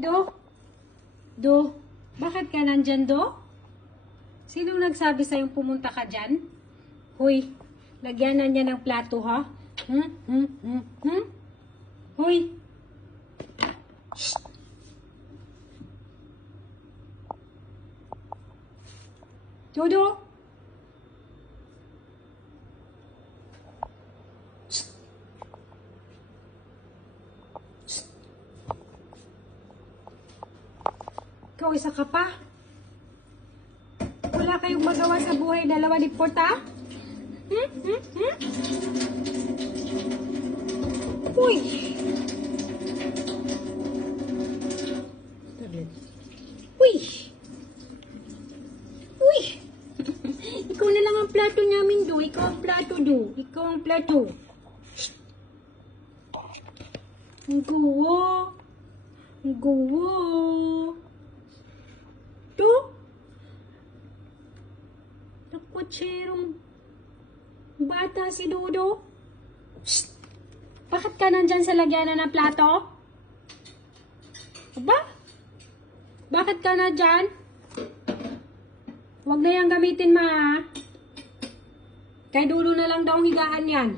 Do? Do? Bakit ka nandyan, Do? Sino nagsabi sa'yong pumunta ka dyan? Hoy, lagyan na niya ng plato, ha? Hoy! Shh! Dodo? Shh! Shh! Ikaw, isa ka pa? Wala kayong magawa sa buhay, dalawa ni Porta? Uy! Uy! Uy! Ikaw na lang ang plato namin, Do. Ikaw ang plato, Do. Ikaw ang plato. Ang gawa. Ang gawa. Do? Nakwatsirong bata si Dodo. Shh! Bakit ka nandyan sa lagyanan ng plato? Aba? Bakit ka na dyan? Huwag na yan gamitin, ma. Kay Dulo na lang daw ang higaan yan.